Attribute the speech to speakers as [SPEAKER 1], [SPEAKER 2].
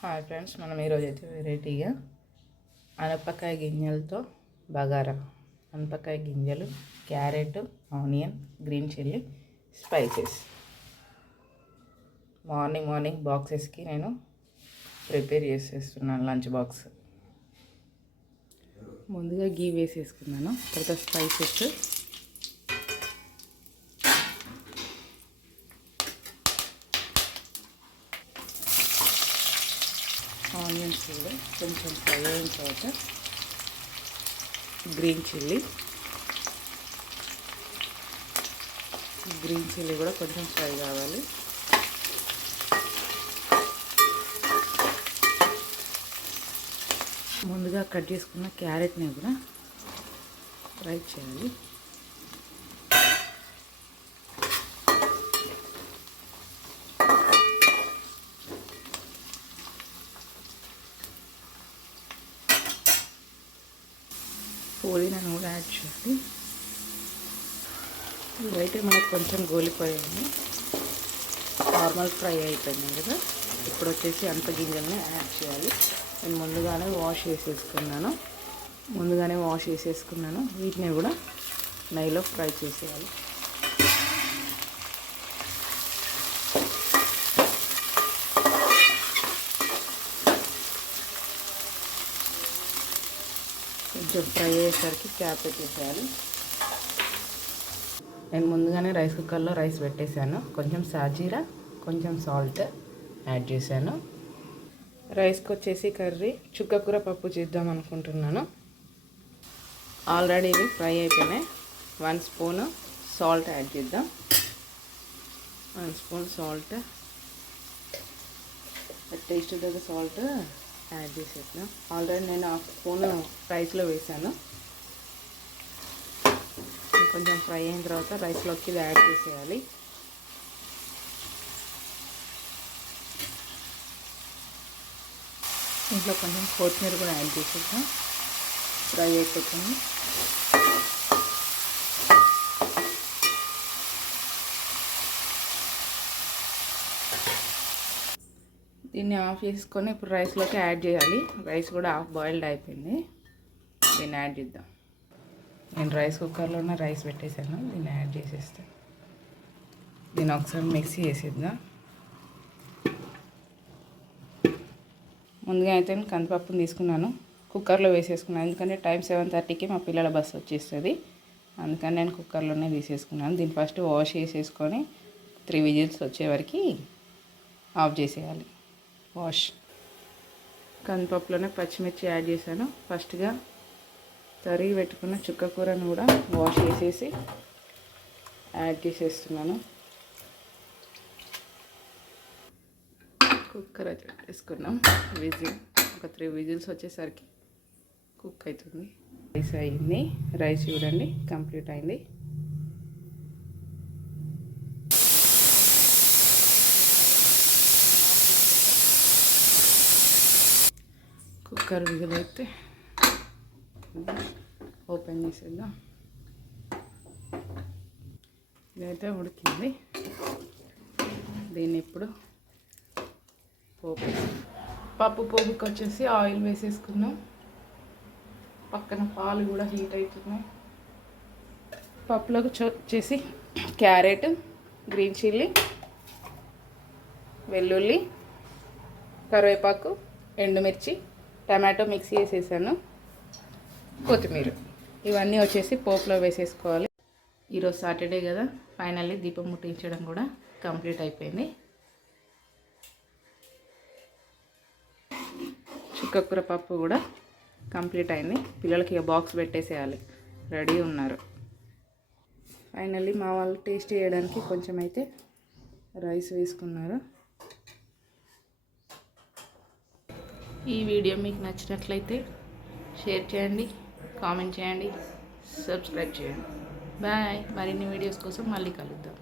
[SPEAKER 1] Hi friends మనం ఈరోజు అయితే వెరైటీగా అనపకాయ గింజలతో బగారా. అనపకాయ గింజలు carrot onion green chilli spices. Morning morning బాక్సెస్కి నేను ప్రిపేర్ చేసేస్తున్నాను లంచ్ బాక్స్. ముందుగా గీ వేసేసుకున్నాను తర్వాత స్పైసెస్. ఆనియన్స్ కూడా కొంచెం ఫ్రై అయిన తర్వాత గ్రీన్ చిల్లీ. గ్రీన్ చిల్లీ కూడా కొంచెం ఫ్రై కావాలి. ముందుగా కట్ చేసుకున్న క్యారెట్ని కూడా ఫ్రై చేయాలి. పుదీనాను కూడా యాడ్ చేయాలి ఇవైతే మనకు కొంచెం గోలిపోయాయి నార్మల్ ఫ్రై అయిపోయింది కదా. ఇప్పుడు వచ్చేసి అంత గింజల్ని యాడ్ చేయాలి. నేను ముందుగానే వాష్ చేసేసుకున్నాను. ముందుగానే వాష్ చేసేసుకున్నాను. వీటిని కూడా నెయ్యిలో ఫ్రై చేసేయాలి. కొంచెం ఫ్రై అయ్యేసరికి క్యాప్ పెట్టేసేయాలి. నేను ముందుగానే రైస్ కుక్కర్లో రైస్ పెట్టేశాను. కొంచెం సాజీరా కొంచెం సాల్ట్ యాడ్ చేశాను. రైస్కి వచ్చేసి కర్రీ చుక్కకూర పప్పు చేద్దాం అనుకుంటున్నాను. ఆల్రెడీ ఇవి ఫ్రై అయిపోయినాయి. వన్ స్పూన్ సాల్ట్ యాడ్ చేద్దాం. One spoon salt. టేస్ట్ దగ్గర సాల్ట్. యాడ్ చేసేద్దాం ఆల్రెడీ నేను హాఫ్ స్పూన్ రైస్లో వేసాను. కొంచెం ఫ్రై అయిన తర్వాత రైస్లోకి ఇది యాడ్ చేసేయాలి. ఇంట్లో కొంచెం కొత్తిమీర కూడా యాడ్ చేసేద్దాం ఫ్రై అయిపోతుంది. దీన్ని ఆఫ్ చేసుకొని ఇప్పుడు రైస్లోకి యాడ్ చేయాలి. రైస్ కూడా హాఫ్ బాయిల్డ్ అయిపోయింది. దీన్ని యాడ్ చేద్దాం. నేను రైస్ కుక్కర్లోనే రైస్ పెట్టేశాను. దీన్ని యాడ్ చేసేస్తాను దీన్ని ఒకసారి మిక్సీ చేసేద్దాం. ముందుగా అయితే నేను కందిపప్పుని తీసుకున్నాను. కుక్కర్లో వేసేసుకున్నాను. ఎందుకంటే టైం సెవెన్ థర్టీకి మా పిల్లల బస్సు వచ్చేస్తుంది. అందుకని నేను కుక్కర్లోనే తీసేసుకున్నాను. దీన్ని ఫస్ట్ వాష్ చేసేసుకొని త్రీ విజిల్స్ వచ్చే వరకు ఆఫ్ చేసేయాలి. వాష్. కందిపప్పులోనే పచ్చిమిర్చి యాడ్ చేశాను. ఫస్ట్గా తరిగి పెట్టుకున్న చుక్క కూరను కూడా వాష్ చేసేసి యాడ్ చేసేస్తున్నాను. కుక్కర్ వేసుకున్నాం. విజిల్ ఒక త్రీ విజిల్స్ వచ్చేసరికి కుక్ అవుతుంది. రైస్ అయింది. రైస్ చూడండి కంప్లీట్ అయింది. కుక్కర్ విజిల్ ఓపెన్ చేసేద్దాం. ఇదైతే ఉడికింది. దీన్ని ఇప్పుడు పోపు పప్పు పోపుకి వచ్చేసి ఆయిల్ వేసేసుకున్నాం పక్కన పాలు కూడా హీట్ అవుతున్నాయి పప్పులోకి వచ్చేసి క్యారెట్ గ్రీన్ చిల్లీ వెల్లుల్లి కరివేపాకు ఎండుమిర్చి టమాటో మిక్సీ వేసేసాను కొత్తిమీర. ఇవన్నీ వచ్చేసి పోపులో వేసేసుకోవాలి. ఈరోజు సాటర్డే కదా ఫైనల్లీ దీపం ముట్టించడం కూడా కంప్లీట్ అయిపోయింది. చుక్కకూర పప్పు కూడా కంప్లీట్ అయింది. పిల్లలకి ఇక బాక్స్ పెట్టేసేయాలి. రెడీ ఉన్నారు. ఫైనల్లీ మా వాళ్ళు టేస్ట్ చేయడానికి కొంచెం అయితే రైస్ వేసుకున్నారు. ఈ వీడియో మీకు నచ్చినట్లయితే షేర్ చేయండి కామెంట్ చేయండి సబ్స్క్రైబ్ చేయండి. బాయ్. మరిన్ని వీడియోస్ కోసం మళ్ళీ కలుద్దాం.